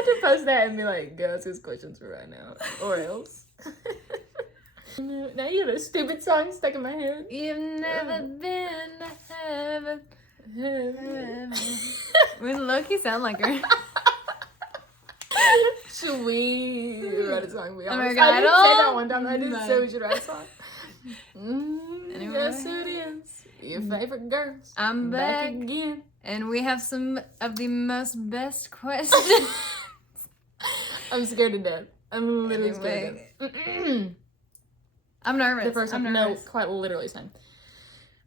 have to post that and be like, girls, his questions for right now. Or else. Now you have a stupid song stuck in my head. You've never been to heaven. We low-key sound like her. Should we write a song? American I did Idol? say that one time. I did say we should write a song. Anyway. Yes, it is. Your favorite girls. I'm back again. And we have some of the most best questions. I'm scared to death. I'm literally scared to death. I'm nervous. The first one, no, quite literally same.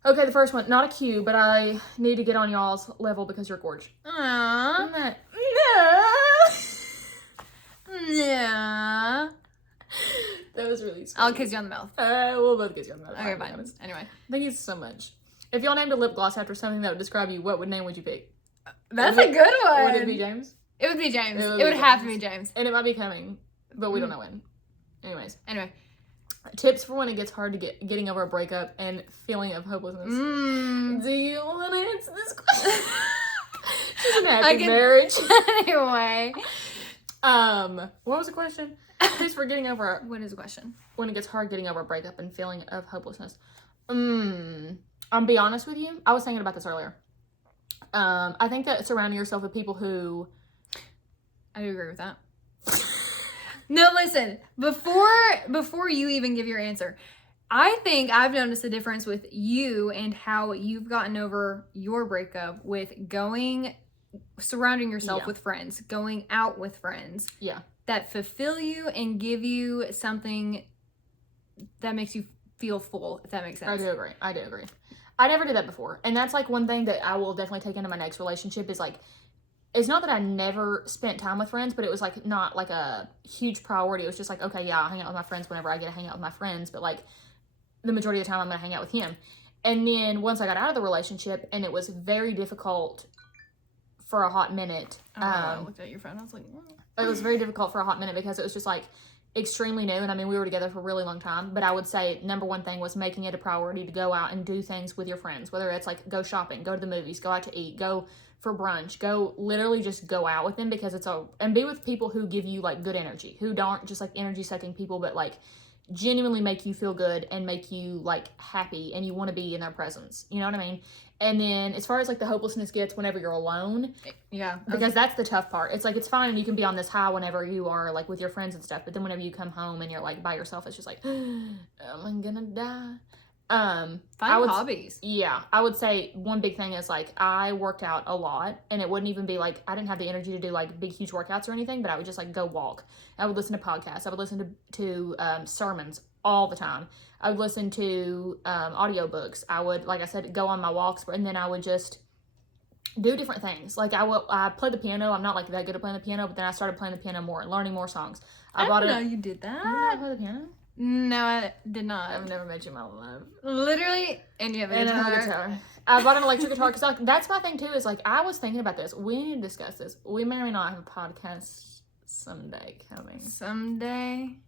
Okay, the first one, not a cue, but I need to get on y'all's level because you're gorgeous. Aww. No. Yeah. That was really sweet. I'll kiss you on the mouth. We'll both kiss you on the mouth. Okay, fine. Anyway. Thank you so much. If y'all named a lip gloss after something that would describe you, what name would you pick? That's a good one. Would it be James? It would be James. It would have to be James. And it might be coming, but we don't know when. Anyways. Anyway. Tips for when it gets hard to getting over a breakup and feeling of hopelessness. Do you want to answer this question? She's in a happy marriage. Anyway. What was the question? Tips for getting over. What is the question? When it gets hard getting over a breakup and feeling of hopelessness. I'll be honest with you. I was thinking about this earlier. I think that surrounding yourself with people who. I do agree with that. No, listen. Before you even give your answer, I think I've noticed a difference with you and how you've gotten over your breakup with surrounding yourself with friends, going out with friends. Yeah. That fulfill you and give you something that makes you feel full, if that makes sense. I do agree. I never did that before. And that's like one thing that I will definitely take into my next relationship is like, it's not that I never spent time with friends, but it was like not like a huge priority. It was just like, okay, yeah, I'll hang out with my friends whenever I get to hang out with my friends, but like the majority of the time I'm going to hang out with him. And then once I got out of the relationship, and it was very difficult for a hot minute. I looked at your phone, I was like, It was very difficult for a hot minute because it was just like extremely new. And I mean, we were together for a really long time, but I would say number one thing was making it a priority to go out and do things with your friends, whether it's like go shopping, go to the movies, go out to eat, go for brunch, literally just go out with them because and be with people who give you like good energy, who don't just like energy sucking people, but like genuinely make you feel good and make you like happy and you want to be in their presence. You know what I mean? And then as far as like the hopelessness gets whenever you're alone. Yeah. Because that's the tough part. It's like, it's fine and you can be on this high whenever you are like with your friends and stuff. But then whenever you come home and you're like by yourself, it's just like, am I gonna die? Find hobbies. Yeah. I would say one big thing is like, I worked out a lot and it wouldn't even be like, I didn't have the energy to do like big, huge workouts or anything, but I would just like go walk. I would listen to podcasts. I would listen to sermons all the time. I would listen to audiobooks. I would, like I said, go on my walks, and then I would just do different things. Like I played the piano. I'm not like that good at playing the piano, but then I started playing the piano more and learning more songs. I didn't know you did that. You didn't know I play the piano? No, I did not. I've never met you in my life. Literally, and you have a guitar. I bought an electric guitar because like, that's my thing too. Is like I was thinking about this. We need to discuss this. We may or may not have a podcast someday coming. Someday.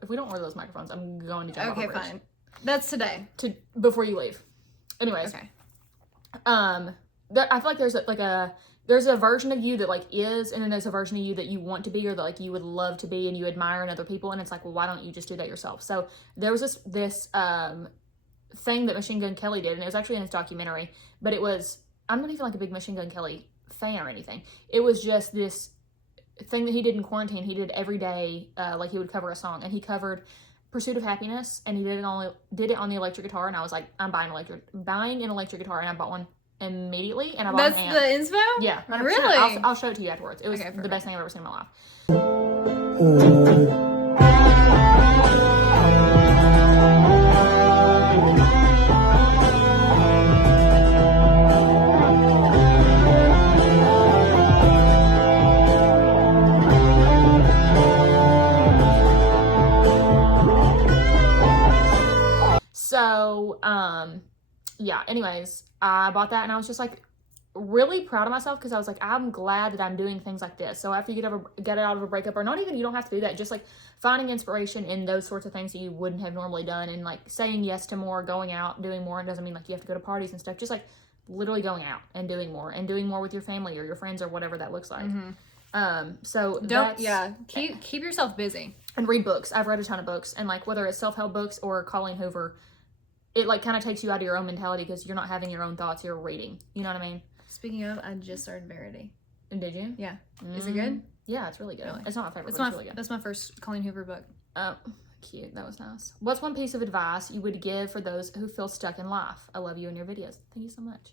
If we don't order those microphones, I'm going to jump off a bridge. Fine. That's today. Before you leave. Anyways. Okay. I feel like there's a version of you that like is, and then there's a version of you that you want to be or that like you would love to be and you admire in other people, and it's like, well, why don't you just do that yourself? So there was this thing that Machine Gun Kelly did, and it was actually in his documentary, but it was, I'm not even like a big Machine Gun Kelly fan or anything. It was just this thing that he did in quarantine. He did every day, like he would cover a song, and he covered Pursuit of Happiness, and he did it on the electric guitar, and I was like, I'm buying an electric guitar, and I bought one immediately, and I bought an amp. That's the inspo? Yeah, 100%. Really? I'll show it to you afterwards. It was the best thing I've ever seen in my life. So, yeah, anyways, I bought that and I was just like really proud of myself because I was like, I'm glad that I'm doing things like this. So after you get out of a breakup, or not even, you don't have to do that, just like finding inspiration in those sorts of things that you wouldn't have normally done, and like saying yes to more, going out, doing more. It doesn't mean like you have to go to parties and stuff, just like literally going out and doing more with your family or your friends or whatever that looks like. So Don't, that's keep yourself busy. And read books. I've read a ton of books, and like whether it's self-help books or Colleen Hoover, it like kind of takes you out of your own mentality because you're not having your own thoughts, you're reading. You know what I mean? Speaking of, I just started Verity. Did you? Yeah. Is it good? Yeah, it's really good. Really? It's not my favorite, but it's really good. That's my first Colleen Hoover book. Oh, cute. That was nice. What's one piece of advice you would give for those who feel stuck in life? I love you and your videos. Thank you so much.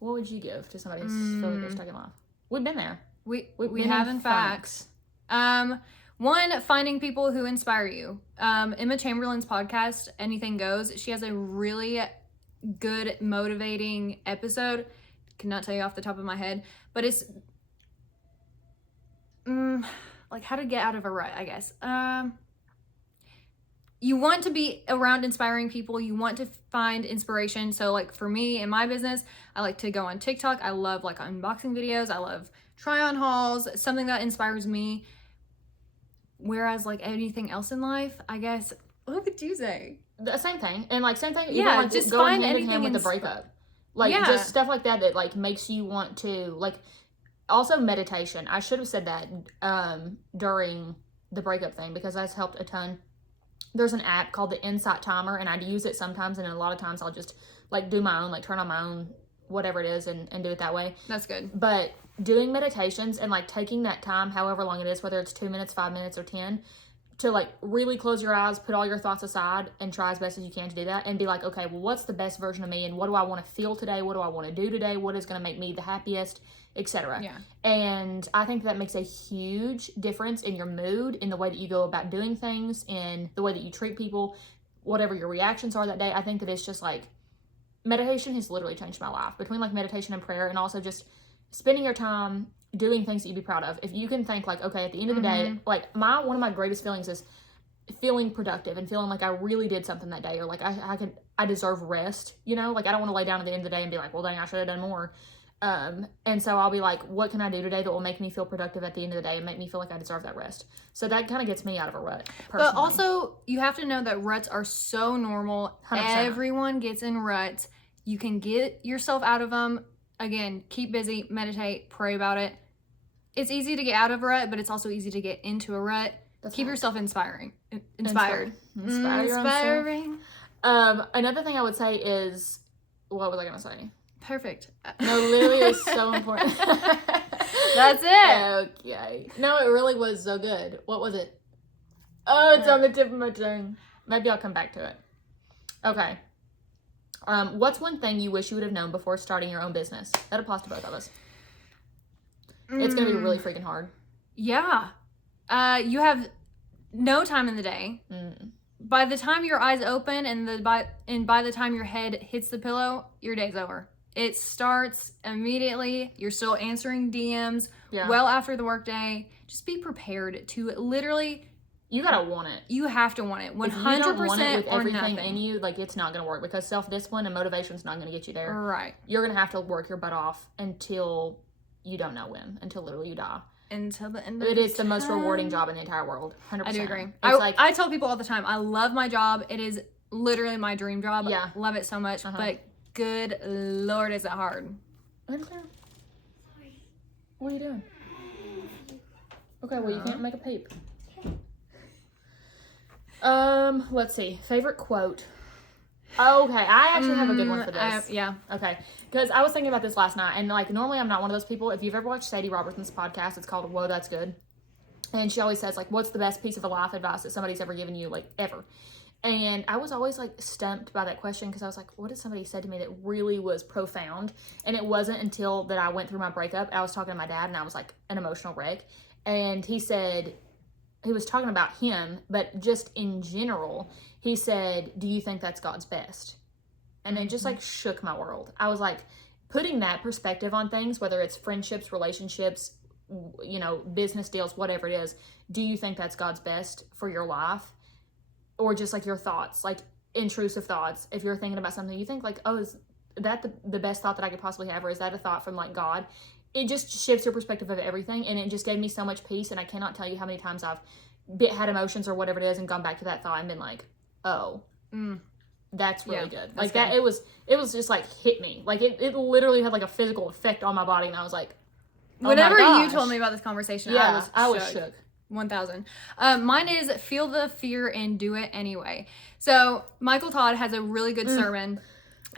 What would you give to somebody who's feeling like they're stuck in life? We've been there. We have, in fact. One, finding people who inspire you. Emma Chamberlain's podcast, Anything Goes, she has a really good, motivating episode. Cannot tell you off the top of my head, but it's like how to get out of a rut, I guess. You want to be around inspiring people. You want to find inspiration. So like for me in my business, I like to go on TikTok. I love like unboxing videos. I love try on hauls, something that inspires me. Whereas like anything else in life, I guess, what would you say? The same thing. And like same thing. Yeah, like, just going find hand in anything hand with the breakup. Like just stuff like that like makes you want to like. Also meditation. I should have said that during the breakup thing because that's helped a ton. There's an app called the Insight Timer, and I use it sometimes, and a lot of times I'll just like do my own, like turn on my own whatever it is and do it that way. That's good. But doing meditations and like taking that time, however long it is, whether it's 2 minutes, 5 minutes, or 10, to like really close your eyes, put all your thoughts aside, and try as best as you can to do that, and be like, okay, well, what's the best version of me, and what do I want to feel today? What do I want to do today? What is going to make me the happiest, etc. Yeah. And I think that makes a huge difference in your mood, in the way that you go about doing things, in the way that you treat people, whatever your reactions are that day. I think that it's just like meditation has literally changed my life, between like meditation and prayer, and also just spending your time doing things that you'd be proud of. If you can think like, okay, at the end of the day, like one of my greatest feelings is feeling productive and feeling like I really did something that day, or like I deserve rest, you know, like I don't want to lay down at the end of the day and be like, well, dang, I should have done more. And so I'll be like, what can I do today that will make me feel productive at the end of the day and make me feel like I deserve that rest? So that kind of gets me out of a rut, personally. But also, you have to know that ruts are so normal. 100%. Everyone gets in ruts. You can get yourself out of them. Again, keep busy, meditate, pray about it. It's easy to get out of a rut, but it's also easy to get into a rut. Keep yourself inspired. Inspiring. Another thing I would say is, what was I going to say? Perfect. No, literally, it was so important. That's it. Okay. No, it really was so good. What was it? Oh, it's on the tip of my tongue. Maybe I'll come back to it. Okay. What's one thing you wish you would have known before starting your own business? That applies to both of us. It's going to be really freaking hard. Yeah. You have no time in the day. By the time your eyes open and by the time your head hits the pillow, your day's over. It starts immediately. You're still answering DMs well after the workday. Just be prepared to literally. You gotta want it. You have to want it. 100% if you don't want it with or everything nothing in you, like it's not gonna work, because self-discipline and motivation is not gonna get you there. Right. You're gonna have to work your butt off until you don't know when, until literally you die. Until the end of It is the most rewarding job in the entire world. 100%. I do agree. It's I tell people all the time, I love my job. It is literally my dream job. Yeah. Love it so much. But good Lord, is it hard. I understand. What are you doing? Okay, well, you can't make a peep. Let's see. Favorite quote. Okay, I actually have a good one for this. Yeah. Okay, because I was thinking about this last night, and like normally I'm not one of those people. If you've ever watched Sadie Robertson's podcast, it's called Whoa, That's Good. And she always says like, what's the best piece of life advice that somebody's ever given you, like ever? And I was always like stumped by that question, because I was like, what did somebody say to me that really was profound? And it wasn't until that I went through my breakup. I was talking to my dad, and I was like an emotional wreck. And he said, he was talking about him, but just in general, he said, do you think that's God's best? And it just like shook my world. I was like, putting that perspective on things, whether it's friendships, relationships, you know, business deals, whatever it is, do you think that's God's best for your life? Or just like your thoughts, like intrusive thoughts. If you're thinking about something, you think like, oh, is that the best thought that I could possibly have? Or is that a thought from like God? It just shifts your perspective of everything. And it just gave me so much peace. And I cannot tell you how many times I've had emotions or whatever it is and gone back to that thought and been like, oh, that's really good. Like that, it was just like hit me. Like it literally had like a physical effect on my body. And I was like, Whenever you gosh. told me about this conversation, Yeah, I was shook. 1,000. Mine is feel the fear and do it anyway. So Michael Todd has a really good sermon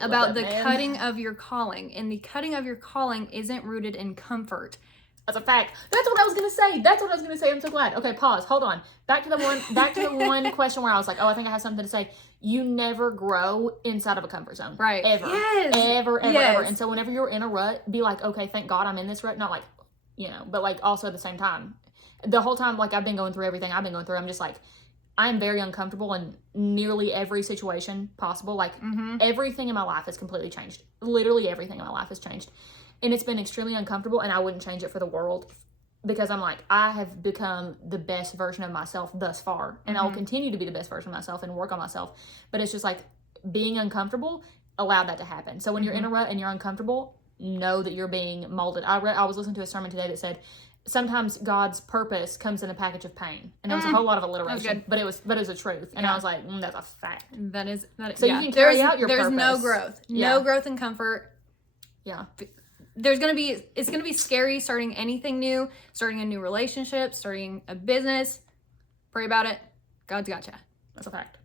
about the cutting of your calling, and the cutting of your calling isn't rooted in comfort. That's a fact. That's what I was gonna say. I'm so glad. Okay, pause. Hold on. Back to the one question where I was like, oh, I think I have something to say. You never grow inside of a comfort zone. Right. Ever. Yes. Ever. Yes. And so whenever you're in a rut, be like, okay, thank God I'm in this rut. Not like, but like also at the same time. The whole time, like I've been going through everything I've been going through, I'm just like, I'm very uncomfortable in nearly every situation possible. Like everything in my life has completely changed. Literally everything in my life has changed. And it's been extremely uncomfortable, and I wouldn't change it for the world, because I'm like, I have become the best version of myself thus far, and I will continue to be the best version of myself and work on myself. But it's just like being uncomfortable allowed that to happen. So when you're in a rut and you're uncomfortable, know that you're being molded. I was listening to a sermon today that said sometimes God's purpose comes in a package of pain, and there was a whole lot of alliteration, but it was the truth, and I was like, that's a fact. That is. So you can carry out your There's purpose. no growth, no growth in comfort. Yeah. It's gonna be scary starting anything new, starting a new relationship, starting a business. Pray about it. God's gotcha. That's a fact.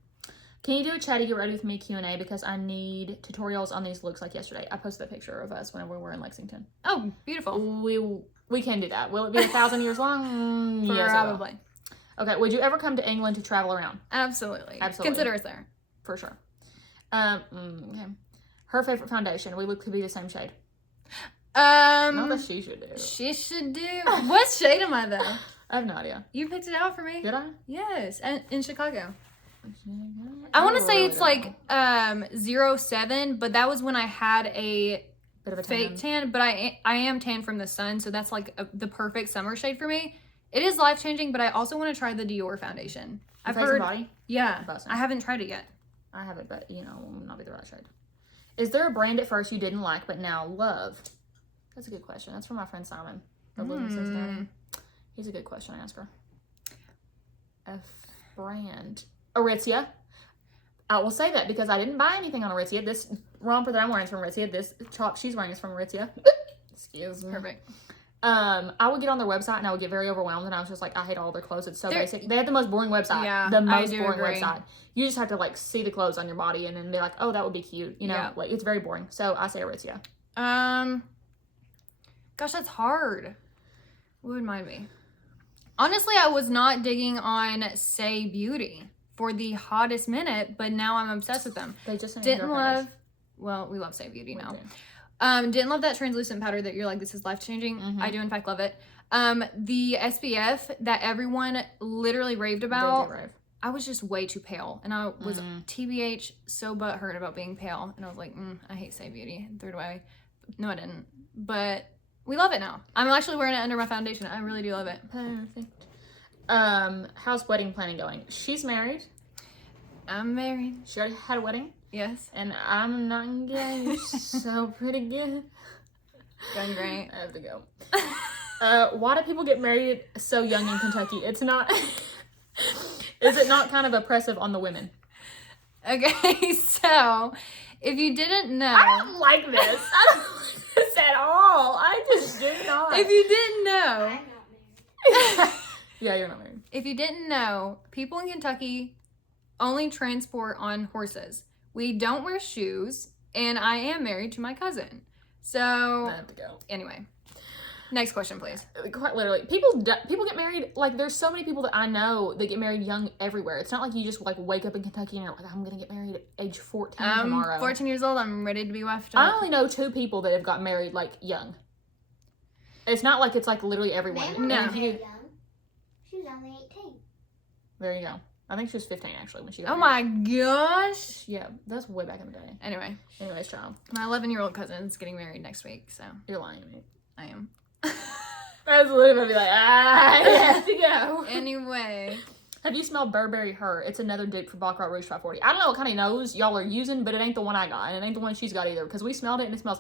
Can you do a chatty get ready with me Q&A, because I need tutorials on these looks like yesterday. I posted a picture of us whenever we were in Lexington. Oh, beautiful. We can do that. Will it be 1,000 years long? Yes, probably. Okay. Would you ever come to England to travel around? Absolutely. Consider us there. For sure. Okay. Her favorite foundation. We look to be the same shade. Not that she should do. She should do. What shade am I though? I have no idea. You picked it out for me. Did I? Yes, in Chicago. I want to say it's like 07, but that was when I had a bit of a fake tan. But I am tan from the sun, so that's like the perfect summer shade for me. It is life changing, but I also want to try the Dior foundation. I've heard. Body? Yeah, I haven't tried it yet. I haven't, but will not be the right shade. Is there a brand at first you didn't like but now love? That's a good question. That's from my friend Simon. He's a good question to ask her. A brand. Aritzia. I will say that because I didn't buy anything on Aritzia. This romper that I'm wearing is from Aritzia. This top she's wearing is from Aritzia. Excuse me. Perfect. I would get on their website and I would get very overwhelmed, and I was just like, I hate all their clothes. It's so basic. They have the most boring website. Yeah, the most boring agree. website. You just have to like see the clothes on your body and then be like, oh, that would be cute. Like it's very boring. So I say Aritzia. Gosh, that's hard. What would mine be? Honestly, I was not digging on Say Beauty for the hottest minute, but now I'm obsessed with them. They just didn't love. Well, we love Say Beauty now. Didn't love that translucent powder that you're like, this is life changing. I do in fact love it. The SPF that everyone literally raved about. I was just way too pale, and I was TBH so butthurt about being pale, and I was like, I hate Say Beauty. And threw it away. No, I didn't. But we love it now. I'm actually wearing it under my foundation. I really do love it. Perfect. How's wedding planning going? She's married. I'm married. She already had a wedding. Yes. And I'm not engaged, so pretty good. Going great. I have to go. Why do people get married so young in Kentucky? It's not... Is it not kind of oppressive on the women? Okay, so if you didn't know... I don't like this. I don't like this at all. I just do not. If you didn't know... I'm not married. Yeah, you're not married. If you didn't know, people in Kentucky only transport on horses. We don't wear shoes, and I am married to my cousin. So... I have to go. Anyway. Next question, please. Quite literally, people get married. Like, there's so many people that I know that get married young everywhere. It's not like you just like wake up in Kentucky and you're like, I'm gonna get married at age 14 tomorrow. 14 years old. I'm ready to be wifed I up. only know 2 people that have got married like young. It's not like it's like literally everyone. No. Very young. She was only 18. There you go. I think she was 15 actually when she got Oh married. my gosh. Yeah, that's way back in the day. Anyway, Anyways, child, my 11-year-old cousin's getting married next week, so you're lying to me. I am. I was literally gonna be like, I have to go. Anyway. Have you smelled Burberry Her? It's another dupe for Baccarat Rouge 540. I don't know what kind of nose y'all are using, but it ain't the one I got, and it ain't the one she's got either, because we smelled it and it smells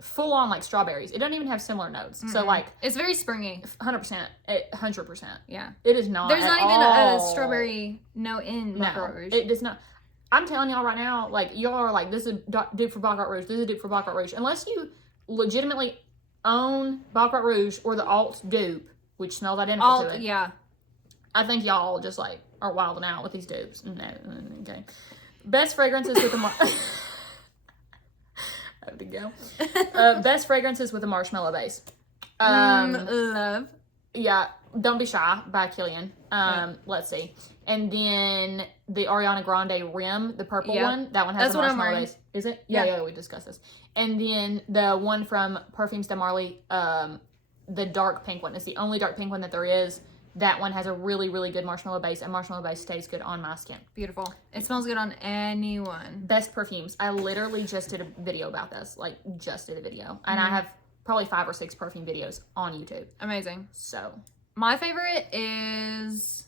full on like strawberries. It doesn't even have similar notes. So like, it's very springy. 100%, 100%. Yeah. It is not. There's not at even all. a strawberry note in Baccarat Rouge. It does not. I'm telling y'all right now, like, y'all are like, this is a dupe for Baccarat Rouge. This is a dupe for Baccarat Rouge. Unless you legitimately own Baccarat Rouge or the alt dupe, which smells identical to it. Yeah. I think y'all just like are wilding out with these dupes. No, okay. Best fragrances with the I have to go. Best fragrances with a marshmallow base. Love. Yeah, Don't Be Shy by Killian. Let's see. And then the Ariana Grande Rim, the purple one. That one has That's a what I'm marshmallow wearing. base. Is it? Yeah, we discussed this. And then the one from Perfumes de Marly, the dark pink one. It's the only dark pink one that there is. That one has a really, really good marshmallow base, and marshmallow base stays good on my skin. Beautiful. It smells good on anyone. Best perfumes. I literally just did a video about this. Like, just did a video. And I have probably 5 or 6 perfume videos on YouTube. Amazing. So. My favorite is...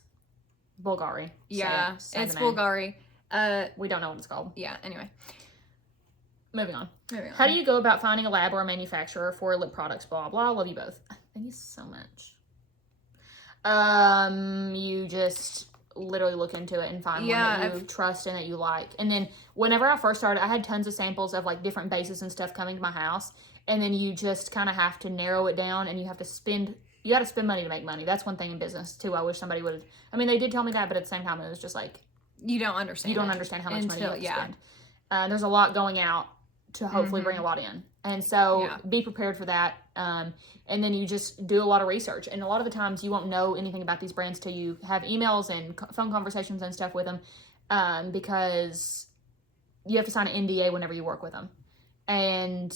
Bulgari. Yeah, Say it's the name. Bulgari. We don't know what it's called. Yeah, anyway. Moving on. Moving on. How do you go about finding a lab or a manufacturer for lip products? Blah, blah. Love you both. Thank you so much. You just literally look into it and find one that you trust and that you like. And then whenever I first started, I had tons of samples of like different bases and stuff coming to my house. And then you just kind of have to narrow it down, and you have to spend money to make money. That's one thing in business too. I wish somebody would. I mean, they did tell me that, but at the same time, it was just like you don't understand. You don't understand how much money you have to spend. There's a lot going out to hopefully bring a lot in, and so be prepared for that. And then you just do a lot of research. And a lot of the times you won't know anything about these brands till you have emails and phone conversations and stuff with them, because you have to sign an NDA whenever you work with them. And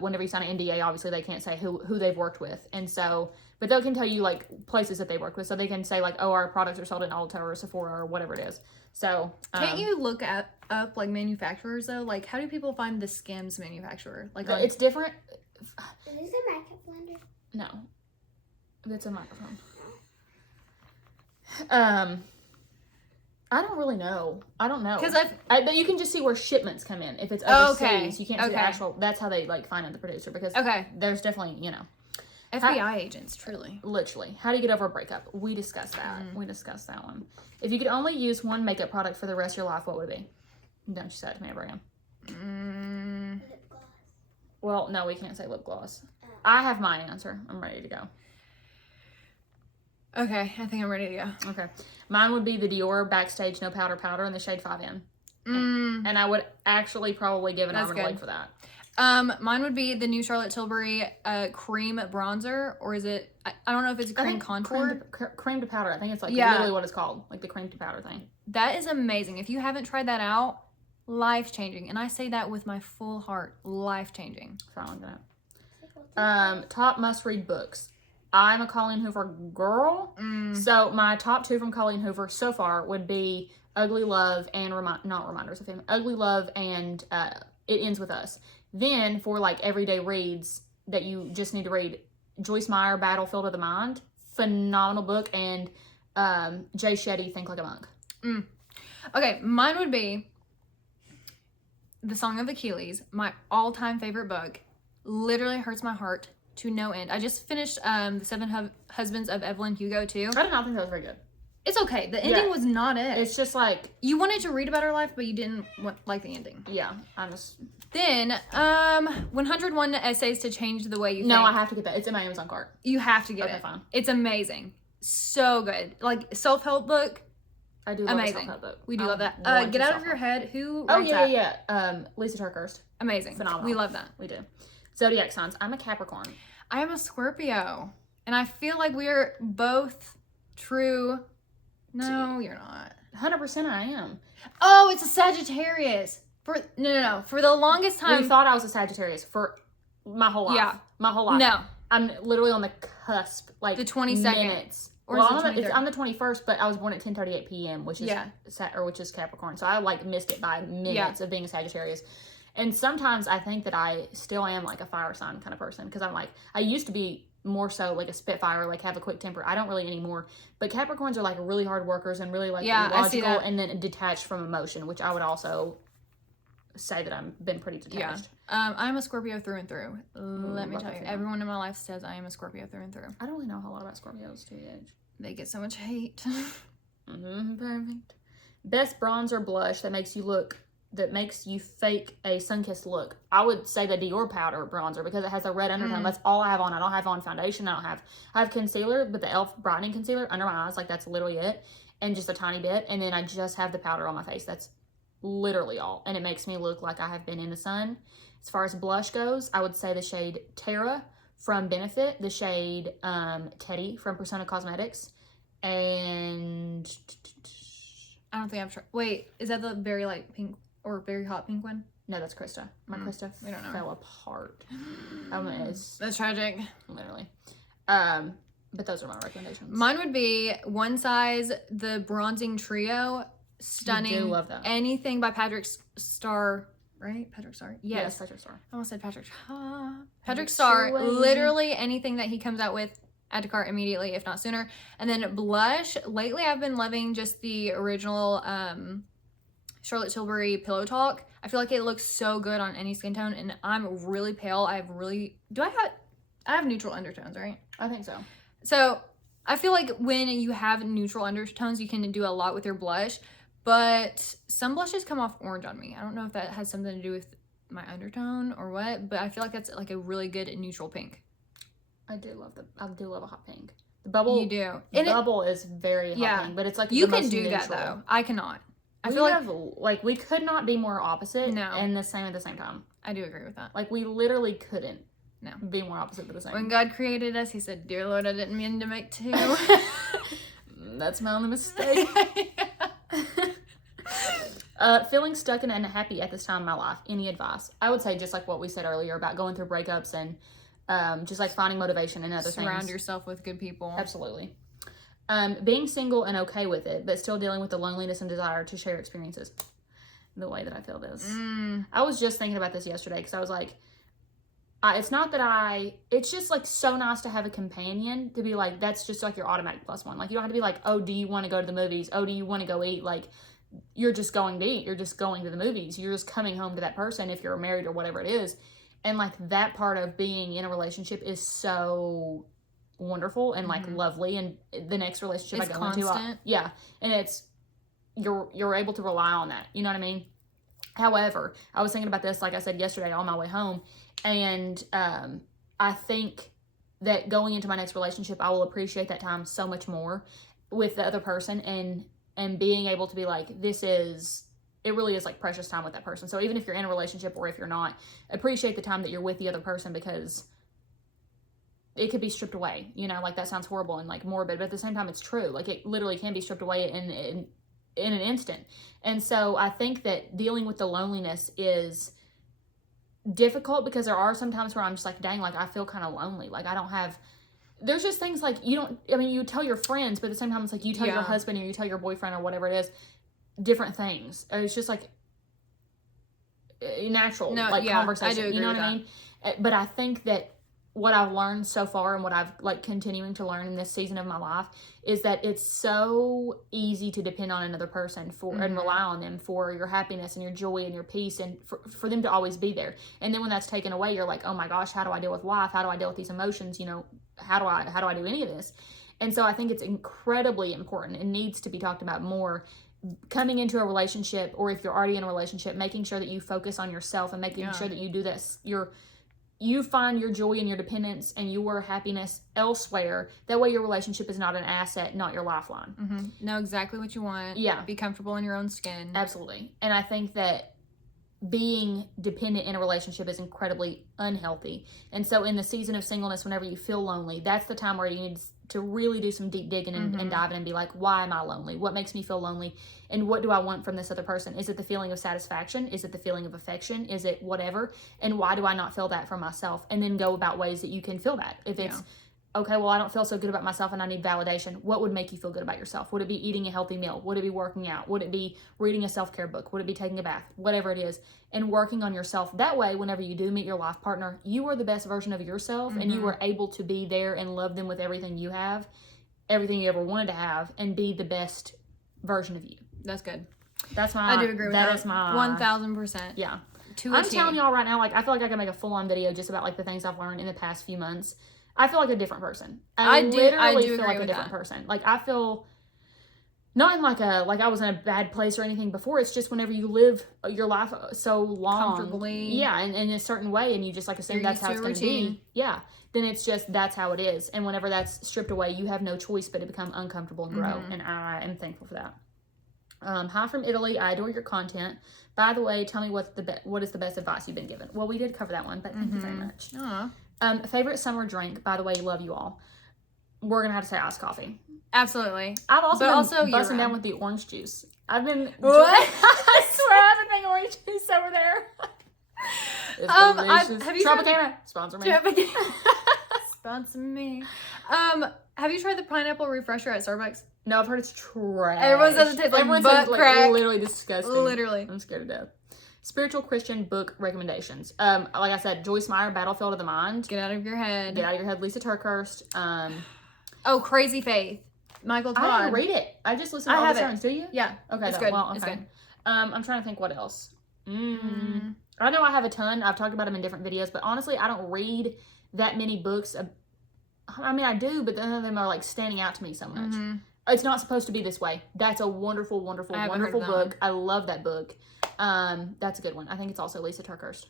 whenever you sign an NDA, obviously they can't say who they've worked with. And so, but they can tell you like places that they worked with. So they can say like, oh, our products are sold in Ulta or Sephora or whatever it is. So can't you look up like manufacturers though? Like, how do people find the Skims manufacturer? Like, it's different. Is this a makeup blender? No, it's a microphone. I don't really know. I don't know. Because but you can just see where shipments come in. If it's overseas, you can't see the Okay. actual. That's how they like find out the producer, because there's definitely FBI agents, truly. Literally. How do you get over a breakup? We discussed that. We discussed that one. If you could only use one makeup product for the rest of your life, what would it be? Don't you say it to me, Abraham. Lip gloss. Well, no, we can't say lip gloss. I have my answer. I'm ready to go. Okay, I think I'm ready to go. Okay. Mine would be the Dior Backstage No Powder Powder in the shade 5M. And I would actually probably give an arm and a leg for that. Mine would be the new Charlotte Tilbury cream bronzer, or is it? I don't know if it's a cream contour. Cream to powder. I think it's like literally what it's called, like the cream to powder thing. That is amazing. If you haven't tried that out, life changing, and I say that with my full heart, life changing. So I'm gonna. Top must read books. I'm a Colleen Hoover girl, so my top 2 from Colleen Hoover so far would be Ugly Love and not Reminders of Him. Ugly Love and It Ends With Us. Then for like everyday reads that you just need to read, Joyce Meyer, Battlefield of the Mind, phenomenal book, and Jay Shetty, Think Like a Monk. Okay, mine would be The Song of Achilles, my all-time favorite book. Literally hurts my heart to no end. I just finished The 7 Husbands of Evelyn Hugo too. I did not think that was very good. It's okay. The ending was not it. It's just like you wanted to read about her life, but you didn't like the ending. Yeah, I just. Then 101 Essays to Change the Way You Think. No, I have to get that. It's in my Amazon cart. You have to get it. Fine. It's amazing. So good. Like self-help book. I do love amazing. A self-help book. We do love that. Get Out of Your Head. Who writes that? Yeah. Lisa Turkhurst. Amazing. Phenomenal. We love that. We do. Zodiac signs. I'm a Capricorn. I am a Scorpio. And I feel like we are both true. No, you're not. 100% I am. Oh, it's a Sagittarius. No. For the longest time. We thought I was a Sagittarius for my whole life. Yeah. My whole life. No. I'm literally on the cusp, like the 22nd. Minutes. Or well, is it I'm the 21st, but I was born at 10:38 p.m., which is which is Capricorn. So I like missed it by minutes of being a Sagittarius. And sometimes I think that I still am like a fire sign kind of person, because I'm like, I used to be more so like a Spitfire, like have a quick temper. I don't really anymore. But Capricorns are like really hard workers and really like logical and then detached from emotion, which I would also say that I've been pretty detached. Yeah. I'm a Scorpio through and through. Let me tell you. Everyone in my life says I am a Scorpio through and through. I don't really know a whole lot about Scorpios to the age. They get so much hate. Perfect. Best bronzer blush that makes you look that makes you fake a sun-kissed look, I would say the Dior powder bronzer because it has a red undertone. That's all I have on. I don't have on foundation. I have concealer, but the e.l.f. brightening concealer under my eyes, like that's literally it, and just a tiny bit. And then I just have the powder on my face. That's literally all, and it makes me look like I have been in the sun. As far as blush goes, I would say the shade Terra from Benefit, the shade Teddy from Persona Cosmetics, and I don't think I've tried. Wait, is that the very light pink or very hot pink one? no, that's Krista. My Krista we don't know. fell apart. It's That's tragic. literally. But those are my recommendations. Mine would be One Size, the bronzing trio. Stunning. You do love that. Anything by Patrick Star, right? Patrick Star. Yes, Patrick Star. I almost said Patrick. Patrick Star. Sway. Literally anything that he comes out with, add to cart immediately, if not sooner. And then blush. Lately, I've been loving just the original Charlotte Tilbury Pillow Talk. I feel like it looks so good on any skin tone, and I'm really pale. I have neutral undertones, right? I think so. So I feel like when you have neutral undertones, you can do a lot with your blush. But some blushes come off orange on me. I don't know if that has something to do with my undertone or what, but I feel like that's like a really good neutral pink. I do love a hot pink. The bubble. You do. The bubble is very hot pink, but it's like you the can most do that neutral. though. I cannot. I We feel have, like we could not be more opposite. No. And the same at the same time. I do agree with that. Like we literally couldn't. No. Be more opposite but the same. When God created us, he said, "Dear Lord, I didn't mean to make two." That's my only mistake. Feeling stuck and unhappy at this time in my life. Any advice? I would say just like what we said earlier about going through breakups and just like finding motivation and other Surround things. yourself with good people. Absolutely. Being single and okay with it, but still dealing with the loneliness and desire to share experiences. The way that I feel this. I was just thinking about this yesterday because I was like, it's just like so nice to have a companion to be like, that's just like your automatic plus one. Like you don't have to be like, oh, do you want to go to the movies? Oh, do you want to go eat? Like you're just going to eat. You're just going to the movies. You're just coming home to that person if you're married or whatever it is. And like that part of being in a relationship is so wonderful and like lovely. And the next relationship It's I go into, yeah. And it's, you're able to rely on that. You know what I mean? However, I was thinking about this, like I said yesterday, on my way home. And I think that going into my next relationship, I will appreciate that time so much more with the other person and being able to be like, it really is like precious time with that person. So even if you're in a relationship or if you're not, appreciate the time that you're with the other person because it could be stripped away. You know, like that sounds horrible and like morbid, but at the same time, it's true. Like it literally can be stripped away in an instant. And so I think that dealing with the loneliness is difficult because there are some times where I'm just like, dang, like I feel kind of lonely. Like I don't have, there's just things like you tell your friends, but at the same time it's like you tell your husband or you tell your boyfriend or whatever it is, different things. It's just like natural conversation. I do agree you know with what I mean? But I think that what I've learned so far and what I've like continuing to learn in this season of my life is that it's so easy to depend on another person for and rely on them for your happiness and your joy and your peace and for them to always be there. And then when that's taken away, you're like, oh my gosh, how do I deal with life? How do I deal with these emotions? You know, how do I do any of this? And so I think it's incredibly important and needs to be talked about more coming into a relationship, or if you're already in a relationship, making sure that you focus on yourself and making sure that you do this. You find your joy and your dependence and your happiness elsewhere. That way your relationship is not an asset, not your lifeline. Know exactly what you want. Yeah. Be comfortable in your own skin. Absolutely. And I think that being dependent in a relationship is incredibly unhealthy. And so in the season of singleness, whenever you feel lonely, that's the time where you need to really do some deep digging and diving and be like, why am I lonely? What makes me feel lonely? And what do I want from this other person? Is it the feeling of satisfaction? Is it the feeling of affection? Is it whatever? And why do I not feel that for myself? And then go about ways that you can feel that. If it's, okay, well, I don't feel so good about myself and I need validation. What would make you feel good about yourself? Would it be eating a healthy meal? Would it be working out? Would it be reading a self-care book? Would it be taking a bath? Whatever it is. And working on yourself. That way, whenever you do meet your life partner, you are the best version of yourself and you are able to be there and love them with everything you have, everything you ever wanted to have, and be the best version of you. That's good. That's my, I do agree with that. That is my 1000%. Yeah. I'm telling y'all right now, like, I feel like I can make a full-on video just about like the things I've learned in the past few months. I feel like a different person. I do feel like a different person. Like I feel not in like I was in a bad place or anything before. It's just whenever you live your life so long, Comfortably. yeah, and in a certain way, and you just like assume that's how it's going to be, yeah, then it's just that's how it is. And whenever that's stripped away, you have no choice but to become uncomfortable and grow. And I am thankful for that. Hi from Italy. I adore your content. By the way, tell me what is the best advice you've been given. Well, we did cover that one, but thank you very much. Favorite summer drink. By the way, love you all. We're gonna have to say iced coffee. Absolutely. I've also But been busting down with the orange juice. I've been What? I swear I've been drinking orange juice over there. It's delicious. have you tried- Tropicana, sponsor me. Sponsor me. Have you tried the pineapple refresher at Starbucks? No, I've heard it's trash. Everyone says it tastes like Everyone butt says it's crack. literally disgusting. Literally. I'm scared to death. Spiritual Christian book recommendations. Like I said, Joyce Meyer, Battlefield of the Mind. Get out of your head. Get out of your head. Lisa TerKeurst. Oh, Crazy Faith. Michael Todd. I didn't read it. I just listened to all the sermons. Do you? Yeah. Okay. It's then. good. Well, okay. It's good. I'm trying to think what else. I know I have a ton. I've talked about them in different videos, but honestly, I don't read that many books. I mean, I do, but none of them are like standing out to me so much. It's not supposed to be this way. That's a wonderful, wonderful, wonderful book. I love that book. That's a good one. I think it's also Lisa TerKeurst.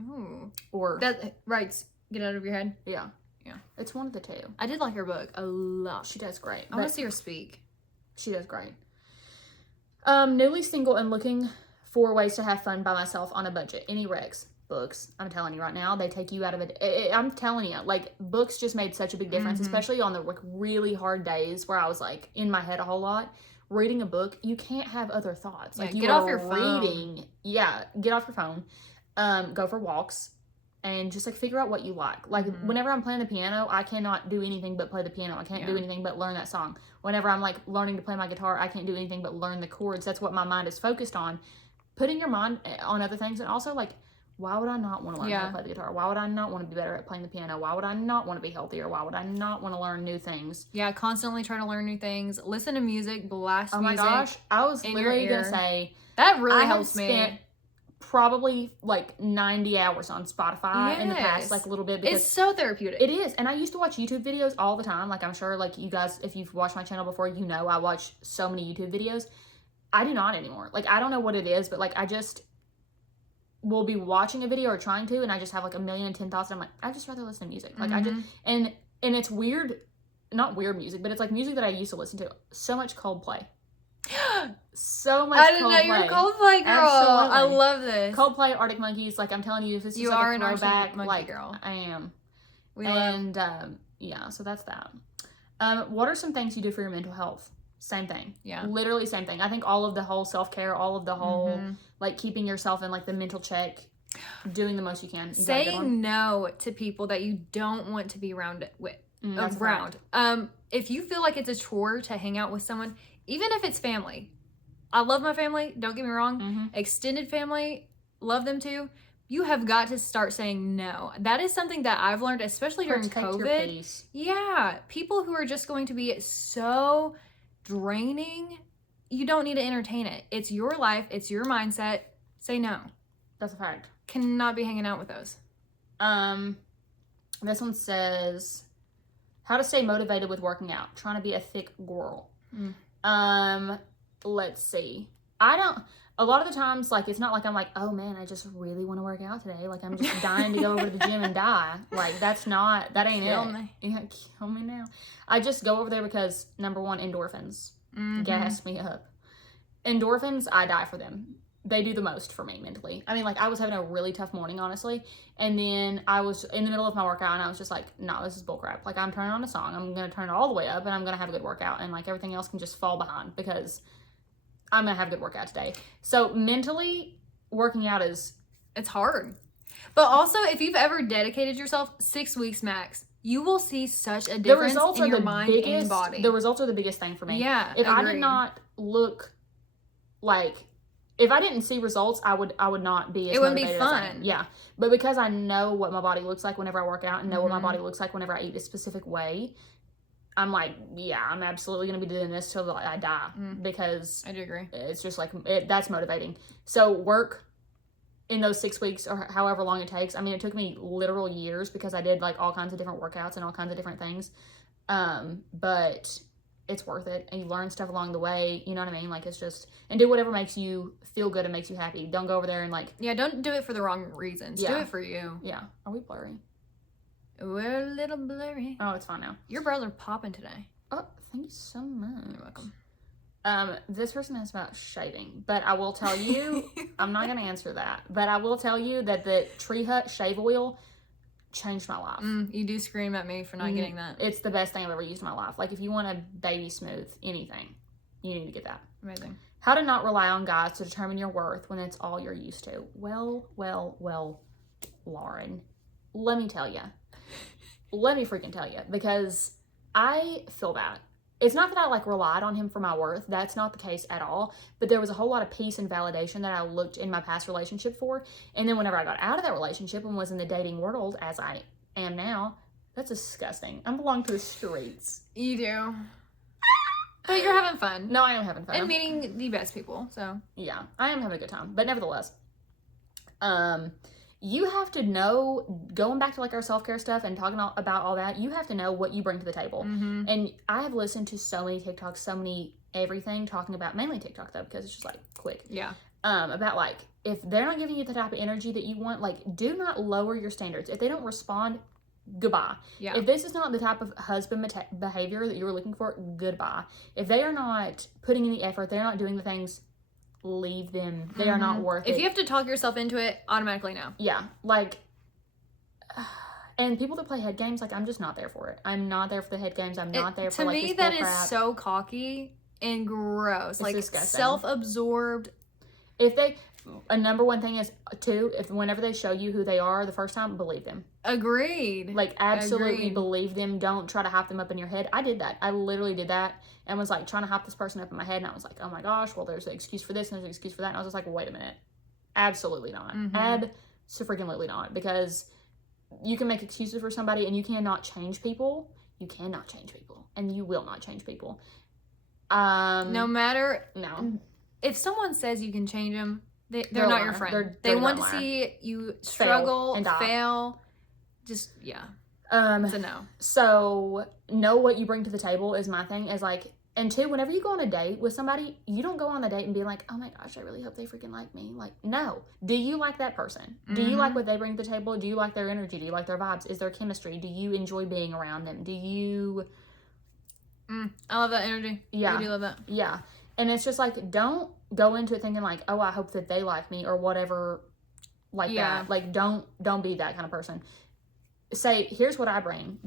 Ooh. Or that writes Get Out of Your Head. Yeah. Yeah. It's one of the two. I did like her book a lot. She does great. I want to see her speak. She does great. Newly single and looking for ways to have fun by myself on a budget. Any recs? Books. I'm telling you right now, they take you out of it. I'm telling you, like, books just made such a big difference, especially on the like really hard days where I was like in my head a whole lot. Reading a book, you can't have other thoughts. Like, Yeah, you get are off your phone. reading. Yeah, get off your phone. Go for walks. And just like figure out what you like. Like whenever I'm playing the piano, I cannot do anything but play the piano. I can't do anything but learn that song. Whenever I'm like learning to play my guitar, I can't do anything but learn the chords. That's what my mind is focused on. Putting your mind on other things, and also like, why would I not want to learn how to play the guitar? Why would I not want to be better at playing the piano? Why would I not want to be healthier? Why would I not want to learn new things? Yeah, constantly try to learn new things. Listen to music, blast music. Oh my gosh, I was in literally your gonna ear. say That really I have helps spent me. probably like 90 hours on Spotify in the past Yes. like little bit because It's so therapeutic. it is. And I used to watch YouTube videos all the time. Like, I'm sure, like, you guys, if you've watched my channel before, you know I watch so many YouTube videos. I do not anymore. Like, I don't know what it is, but, like, I just will be watching a video or trying to, and I just have, like, 1,010 thoughts, and I'm like, I'd just rather listen to music. Like, I just, and it's weird, not weird music, but it's, like, music that I used to listen to. So much Coldplay. So much Coldplay. I didn't know you were a Coldplay girl. Absolutely. I love this. Coldplay, Arctic Monkeys, like, I'm telling you, if this is You like are a an Arctic throwback, Monkey like, girl. I am. We love. And yeah, so that's that. What are some things you do for your mental health? Same thing. Yeah. Literally same thing. I think all of the whole self-care, all of the whole like keeping yourself in like the mental check, doing the most you can. You got a good one? Saying no to people that you don't want to be around with. That's a Around. If you feel like it's a chore to hang out with someone, even if it's family. I love my family, don't get me wrong. Extended family, love them too. You have got to start saying no. That is something that I've learned, especially during Protect your COVID. peace. Yeah. People who are just going to be so draining, you don't need to entertain it. It's your life. It's your mindset. Say no. That's a fact. Cannot be hanging out with those. This one says, how to stay motivated with working out. Trying to be a thick girl. Let's see. A lot of the times, like, it's not like I'm like, oh man, I just really want to work out today. Like, I'm just dying to go over to the gym and die. Like, that ain't Kill it. me. Yeah, kill me now. I just go over there because, number one, endorphins gas me up. Endorphins, I die for them. They do the most for me mentally. I mean, like, I was having a really tough morning, honestly. And then I was in the middle of my workout and I was just like, no, this is bullcrap. Like, I'm turning on a song. I'm going to turn it all the way up and I'm going to have a good workout. And, like, everything else can just fall behind because I'm going to have a good workout today. So, mentally, working out is... It's hard. But also, if you've ever dedicated yourself 6 weeks max, you will see such a difference in your mind and body. The results are the biggest thing for me. Yeah, If I agreed. did not look like... If I didn't see results, I would not be as It wouldn't be motivated as I am. fun. Yeah. But because I know what my body looks like whenever I work out and know what my body looks like whenever I eat a specific way, I'm like, yeah, I'm absolutely going to be doing this till I die because I do agree. it's just like, that's motivating. So work in those 6 weeks or however long it takes. I mean, it took me literal years because I did like all kinds of different workouts and all kinds of different things. But it's worth it. And you learn stuff along the way. You know what I mean? Like, it's just, and do whatever makes you feel good and makes you happy. Don't go over there and like. Yeah, don't do it for the wrong reasons. Yeah. Do it for you. Yeah. Are we blurry? We're a little blurry. Oh, it's fine now. Your brows are popping today. Oh, thank you so much. You're welcome. This person asked about shaving, but I will tell you, I'm not going to answer that, but I will tell you that the Tree Hut shave oil changed my life. You do scream at me for not getting that. It's the best thing I've ever used in my life. Like, if you want a baby smooth anything, you need to get that. Amazing. How to not rely on guys to determine your worth when it's all you're used to. Well, Lauren, let me tell you. Let me freaking tell you, because I feel that. It's not that I like relied on him for my worth. That's not the case at all. But there was a whole lot of peace and validation that I looked in my past relationship for. And then whenever I got out of that relationship and was in the dating world, as I am now, that's disgusting. I belong to the streets. You do. But you're having fun. No, I am having fun. And meeting the best people, so. Yeah, I am having a good time. But nevertheless, you have to know, going back to like our self-care stuff and talking about all that, you have to know what you bring to the table. And I have listened to so many TikToks, so many everything talking about, mainly TikTok though, because it's just like quick. Yeah. About like, if they're not giving you the type of energy that you want, like, do not lower your standards. If they don't respond, goodbye. Yeah. If this is not the type of husband behavior that you were looking for, goodbye. If they are not putting in the effort, they're not doing the things, leave them. They are not worth it. If you have to talk yourself into it, automatically no. Yeah, like, and people that play head games, like, I'm just not there for it. I'm not there for the head games. I'm not there for, like, this to me, that bull is crap. so cocky and gross. It's like, disgusting. self-absorbed. If they, a number one thing is, too, if whenever they show you who they are the first time, believe them. Agreed. Like, absolutely Agreed. believe them. Don't try to hype them up in your head. I did that. I literally did that and was, like, trying to hype this person up in my head. And I was like, oh, my gosh, well, there's an excuse for this and there's an excuse for that. And I was just like, well, wait a minute. Absolutely not. Abso-freaking-lutely not. Because you can make excuses for somebody and you cannot change people. You cannot change people. And you will not change people. No matter. No. If someone says you can change them, they're They're a not liar. your friend. They're They a want to liar. see you struggle, and die. fail. Just, yeah. It's a no. So know what you bring to the table is my thing. Is like, and two, whenever you go on a date with somebody, you don't go on the date and be like, oh my gosh, I really hope they freaking like me. Like, no. Do you like that person? Do you like what they bring to the table? Do you like their energy? Do you like their vibes? Is there chemistry? Do you enjoy being around them? Do you? I love that energy. Yeah. I do love that. Yeah. And it's just like, don't go into it thinking like, oh, I hope that they like me or whatever like that. Like, don't be that kind of person. Say, here's what I bring.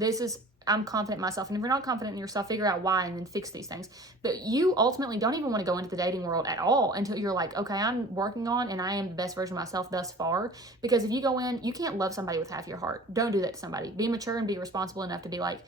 I'm confident in myself. And if you're not confident in yourself, figure out why and then fix these things. But you ultimately don't even want to go into the dating world at all until you're like, okay, I'm working on and I am the best version of myself thus far. Because if you go in, you can't love somebody with half your heart. Don't do that to somebody. Be mature and be responsible enough to be like,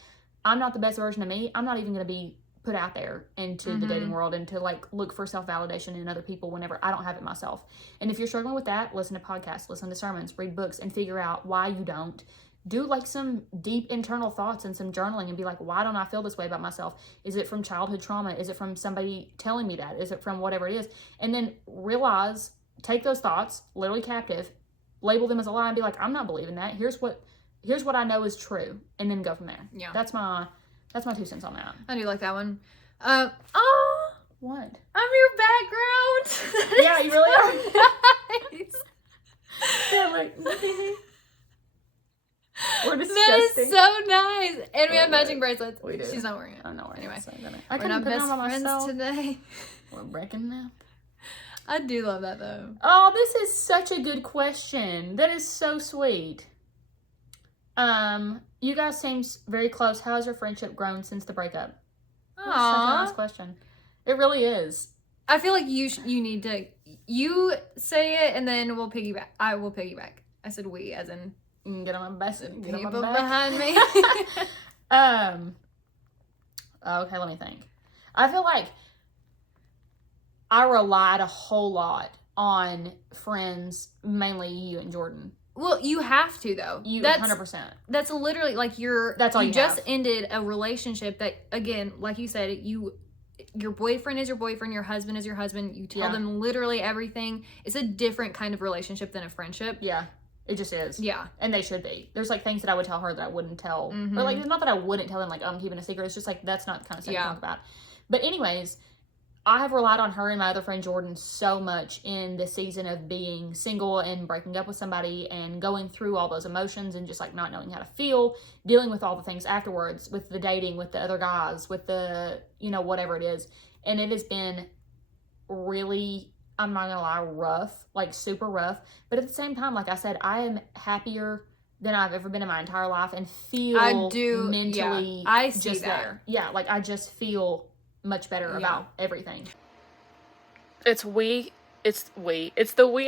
I'm not the best version of me. I'm not even going to be put out there into the dating world and to like look for self-validation in other people whenever I don't have it myself. And if you're struggling with that, listen to podcasts, listen to sermons, read books, and figure out why you don't. Do like some deep internal thoughts and some journaling and be like, why don't I feel this way about myself? Is it from childhood trauma? Is it from somebody telling me that? Is it from whatever it is? And then realize, take those thoughts, literally captive, label them as a lie and be like, I'm not believing that. Here's what I know is true. And then go from there. Yeah. That's my 2 cents on that. I do like that one. What? I'm your background. Yeah, you really are. Nice. Yeah, like, we're disgusting. That is so nice. And we have matching bracelets. We do. She's not wearing it. I'm not wearing Anyway, it. So we're couldn't not put it best on by friends myself. today. We're breaking now. I do love that though. Oh, this is such a good question. That is so sweet. You guys seem very close. How has your friendship grown since the breakup? That's such a nice question. It really is. I feel like you need to say it and then we'll piggyback. I will piggyback. I said we as in You can get on my best. people behind me. Okay, let me think. I feel like I relied a whole lot on friends, mainly you and Jordan. Well, you have to though. That's 100%. That's literally like That's all you just have. ended a relationship that, again, like you said, your boyfriend is your boyfriend, your husband is your husband. You tell them literally everything. It's a different kind of relationship than a friendship. Yeah. It just is. Yeah. And they should be. There's like things that I would tell her that I wouldn't tell. Mm-hmm. Or like, it's not that I wouldn't tell them, like, oh, I'm keeping a secret. It's just like, that's not the kind of stuff to talk about. But anyways, I have relied on her and my other friend Jordan so much in this season of being single and breaking up with somebody and going through all those emotions and just like not knowing how to feel, dealing with all the things afterwards, with the dating, with the other guys, with the, you know, whatever it is. And it has been really, I'm not gonna lie, rough, like super rough. But at the same time, like I said, I am happier than I've ever been in my entire life and feel mentally I see just that. there. Yeah, like I just feel much better about everything. It's the wee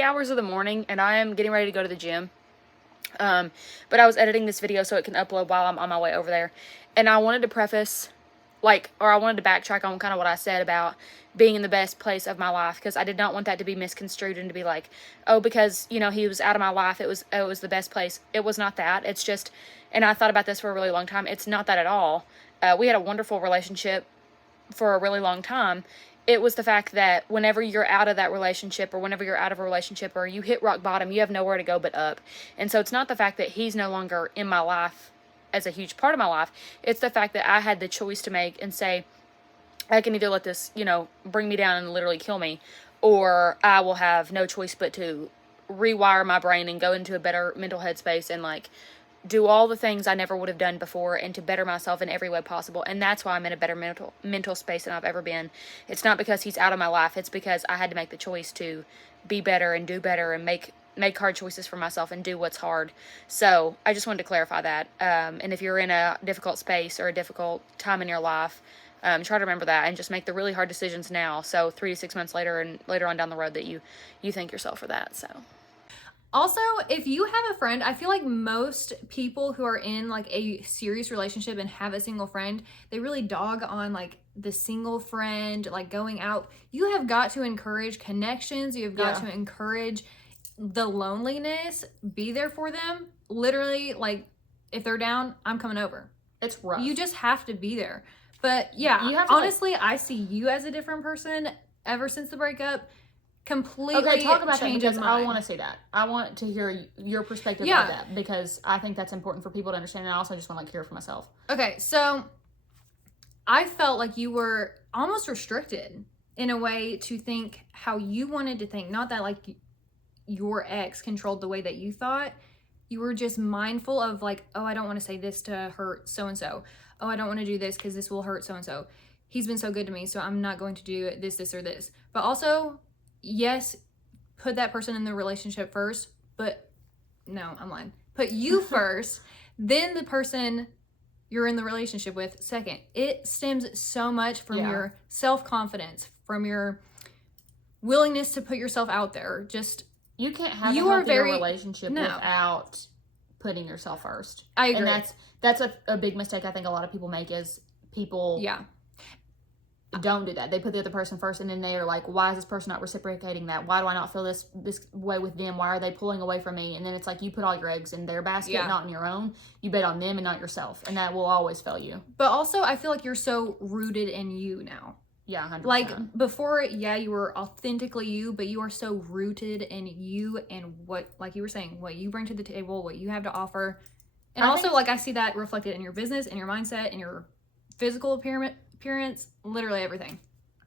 hours of the morning and I am getting ready to go to the gym. But I was editing this video so it can upload while I'm on my way over there. And I wanted to preface, I wanted to backtrack on kind of what I said about being in the best place of my life, because I did not want that to be misconstrued and to be like, oh, because, you know, he was out of my life, it was the best place. It was not that. It's just, and I thought about this for a really long time. It's not that at all. We had a wonderful relationship for a really long time. It was the fact that whenever you're out of that relationship or whenever you're out of a relationship or you hit rock bottom, you have nowhere to go but up. And so it's not the fact that he's no longer in my life as a huge part of my life. It's the fact that I had the choice to make and say, I can either let this, you know, bring me down and literally kill me, or I will have no choice but to rewire my brain and go into a better mental headspace and like do all the things I never would have done before and to better myself in every way possible. And that's why I'm in a better mental space than I've ever been. It's not because he's out of my life. It's because I had to make the choice to be better and do better and make hard choices for myself and do what's hard. So I just wanted to clarify that. And if you're in a difficult space or a difficult time in your life, try to remember that and just make the really hard decisions now. So 3 to 6 months later and later on down the road that you thank yourself for that. So. Also, if you have a friend, I feel like most people who are in like a serious relationship and have a single friend, they really dog on like the single friend, like going out. You have got to encourage connections. You have got to encourage the loneliness. Be there for them. Literally, like if they're down, I'm coming over. It's rough. You just have to be there. But yeah, you have to, honestly, I see you as a different person ever since the breakup. Completely okay, talk about that because mine. I want to see that. I want to hear your perspective on that because I think that's important for people to understand, and I also just want to hear it for myself. Okay, so I felt like you were almost restricted in a way to think how you wanted to think. Not that like your ex controlled the way that you thought. You were just mindful of like, oh, I don't want to say this to hurt so-and-so. Oh, I don't want to do this because this will hurt so-and-so. He's been so good to me, so I'm not going to do this, or this. But also, yes, put that person in the relationship first, but no, I'm lying. Put you first, then the person you're in the relationship with second. It stems so much from your self-confidence, from your willingness to put yourself out there. Just you can't have a healthier relationship without putting yourself first. I agree. And that's a big mistake I think a lot of people make is people don't do that. They put the other person first and then they're like, why is this person not reciprocating that? Why do I not feel this way with them? Why are they pulling away from me? And then it's like you put all your eggs in their basket, not in your own. You bet on them and not yourself. And that will always fail you. But also, I feel like you're so rooted in you now. Yeah, 100%. Like before, you were authentically you, but you are so rooted in you and what, like you were saying, what you bring to the table, what you have to offer. And I see that reflected in your business, in your mindset, in your physical appearance, literally everything.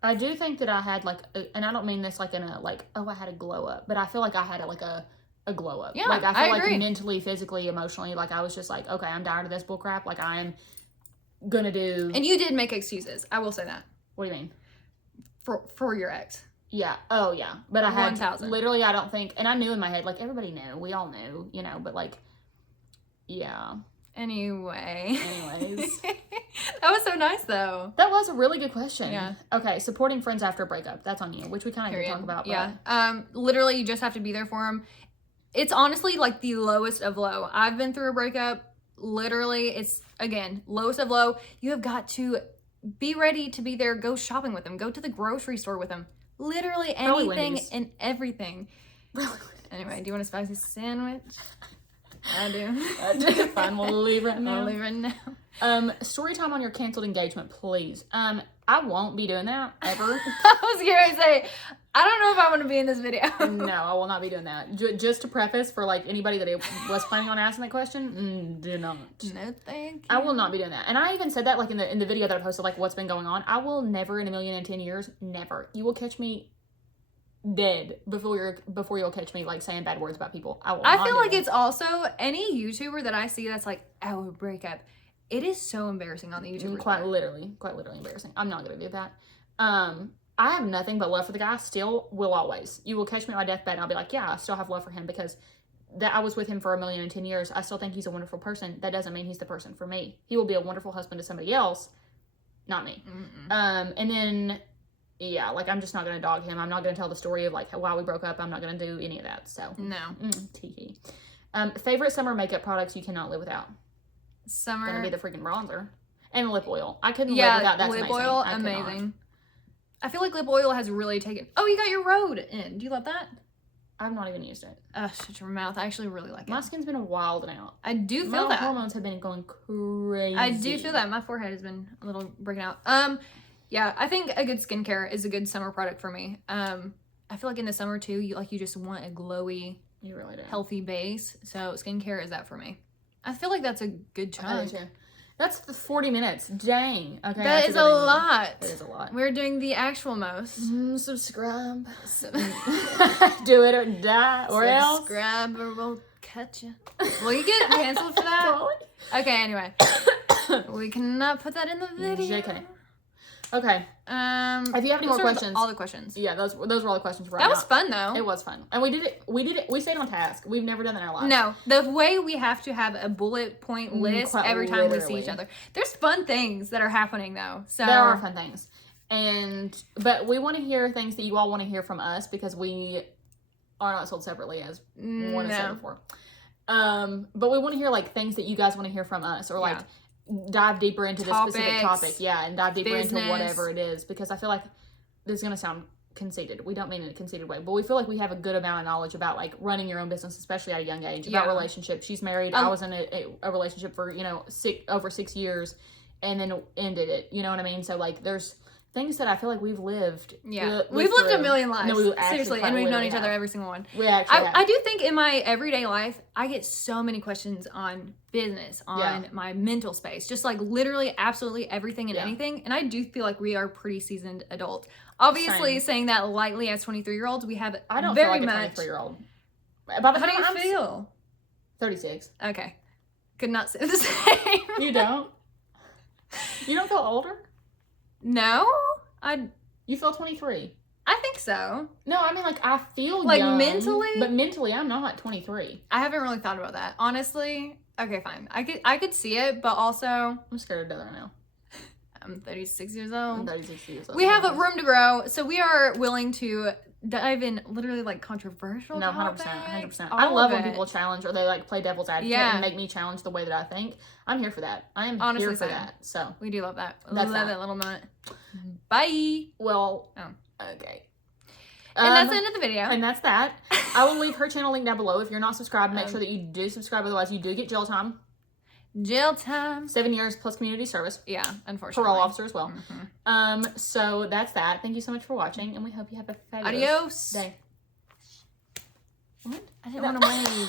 I do think that I had like, and I don't mean this like in a like, oh, I had a glow up, but I feel like I had a glow up. Yeah, like I feel agree. like mentally, physically, emotionally, like I was just like, okay, I'm tired of this bull crap. Like I am gonna do. And you did make excuses. I will say that. What do you mean? For your ex. Yeah. Oh yeah. But I had 1,000. literally, I don't think, and I knew in my head, like everybody knew, we all knew, you know, but like, yeah. Anyways. That was so nice though. That was a really good question. Yeah. Okay, supporting friends after a breakup. That's on you, which we kind of did talk about. But... Yeah. Literally, you just have to be there for them. It's honestly like the lowest of low. I've been through a breakup. Literally, it's, again, lowest of low. You have got to be ready to be there. Go shopping with them. Go to the grocery store with them. Literally anything and everything. Anyway, do you want a spicy sandwich? I do. Fine, we'll leave right now. I'll leave right now. Story time on your canceled engagement, please. I won't be doing that ever. I was going to say, I don't know if I want to be in this video. No, I will not be doing that. Just to preface for like anybody that was planning on asking that question, do not. No, thank you. I will not be doing that. And I even said that like in the video that I posted, like what's been going on. I will never in 1,000,010 years, never. You will catch me dead before you'll catch me like saying bad words about people. I feel like it's also any YouTuber that I see that's like our breakup. It is so embarrassing on the YouTube. Quite literally embarrassing. I'm not gonna do that. I have nothing but love for the guy. Still, will always. You will catch me on my deathbed, and I'll be like, yeah, I still have love for him because that I was with him for 1,000,010 years. I still think he's a wonderful person. That doesn't mean he's the person for me. He will be a wonderful husband to somebody else, not me. And then, yeah, like I'm just not gonna dog him. I'm not gonna tell the story of like why we broke up. I'm not gonna do any of that. So no. Tee. Favorite summer makeup products you cannot live without. Summer. Gonna be the freaking bronzer and lip oil. I couldn't live without that. Lip oil, amazing. I feel like lip oil has really taken. Oh, you got your road in. Do you love that? I've not even used it. Shut your mouth. I actually really like it. My skin's been wild out. I do feel that. My hormones have been going crazy. I do feel that. My forehead has been a little breaking out. Yeah, I think a good skincare is a good summer product for me. I feel like in the summer too, you just want a glowy, you really do, healthy base. So skincare is that for me. I feel like that's a good chunk. That's the 40 minutes. Dang. Okay. That is a lot. It is a lot. We're doing the actual most. Subscribe. Do it or die. Or else. Subscribe or we'll cut you. Will you get canceled for that? Okay, anyway. We cannot put that in the video. JK. Okay. If you have any more questions, all the questions. Yeah, those were all the questions. That was fun though. It was fun, and we did it. We stayed on task. We've never done that in our lives. No, the way we have to have a bullet point list every time we see each other. There's fun things that are happening though. So there are fun things, but we want to hear things that you all want to hear from us because we are not sold separately as one has said before. But we want to hear like things that you guys want to hear from us or like. Dive deeper into this specific topic, and dive deeper into whatever it is, because I feel like this is gonna sound conceited. We don't mean it in a conceited way, but we feel like we have a good amount of knowledge about like running your own business, especially at a young age, about relationships. She's married. I was in a relationship for over 6 years, and then ended it. You know what I mean? So like, there's things that I feel like we've lived. Yeah, we've lived a million lives. No, seriously, and we've known each other every single one. We actually I do think in my everyday life, I get so many questions on business, on my mental space, just like literally absolutely everything and anything. And I do feel like we are pretty seasoned adults. Obviously, saying that lightly as 23-year-olds, we have I don't very feel like much. A 23-year-old. How do you feel? 36. Okay, could not say the same. You don't? You don't feel older? No, You feel 23. I think so. No, I mean like I feel like young, mentally, but mentally I'm not 23. I haven't really thought about that, honestly. Okay, fine. I could see it, but also I'm scared of death now. I'm 36 years old. I'm 36 years old. We have a room to grow, so we are willing to dive in literally like controversial. No, 100%. I love when people challenge or they like play devil's advocate and make me challenge the way that I think. I'm here for that. I am honestly here for that. So we do love that. Love that little moment. Bye. Well, okay. And that's the end of the video. And that's that. I will leave her channel link down below. If you're not subscribed, make sure that you do subscribe. Otherwise, you do get jail time. Jail time. 7 years plus community service. Yeah, unfortunately. Parole officer as well. So that's that. Thank you so much for watching, and we hope you have a fabulous day. What? I didn't want to wave.